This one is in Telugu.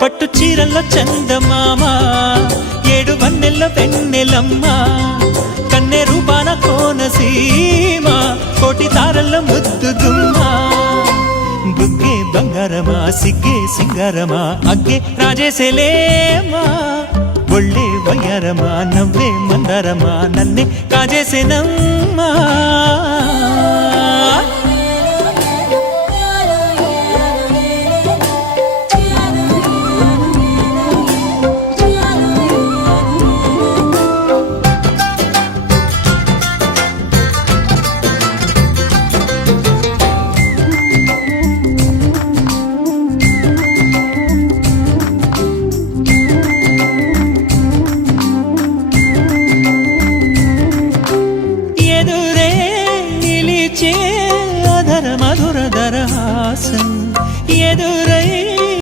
పట్టు చీరల్లో చందమామ ఏడు వన్నెల్ల వెన్నెలమ్మ కన్నె రూపాన కోనసీమ కోటి తారల్లో ముద్దుగుమ్మా బుగ్గే బంగారమా సిగ్గే సింగారమా అగ్గే రాజేసేలేమా ఒళ్ళే వయ్యారమా నవ్వే మందారమా నన్నే కాజేసేనమ్మా